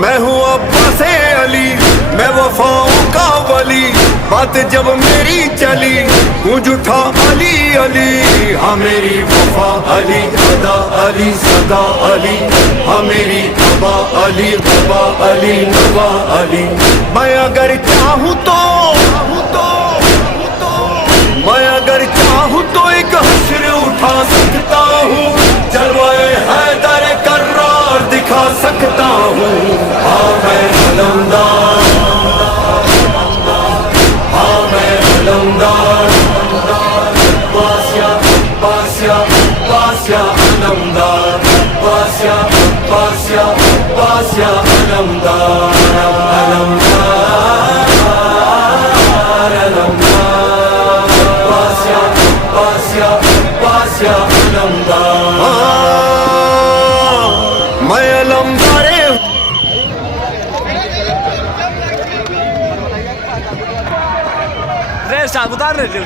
मैं हूँ अब्बास अली, मैं वफाओं का वली। बात जब मेरी चली गूंज उठा अली अली। हाँ मेरी वफा अली, अदा अली, सदा अली। हाँ मेरी अबा अली, अबा अली, नबा अली। मैं अगर चाहूँ तो मैं अगर चाहूँ तो एक हश्र उठा सकता हूँ। जलवाए हैदर कर्रार दिखा सकता हूँ। हाँ मैं अलमदार, हाँ मैं अलमदार। बासिया बासिया बासिया अलमदार। बासिया बासिया बासिया अलमदार। अलमदार अलमदार। बासिया बासिया बासिया अलमदार। मैं अलमदारे रे साहब उतार रहे थे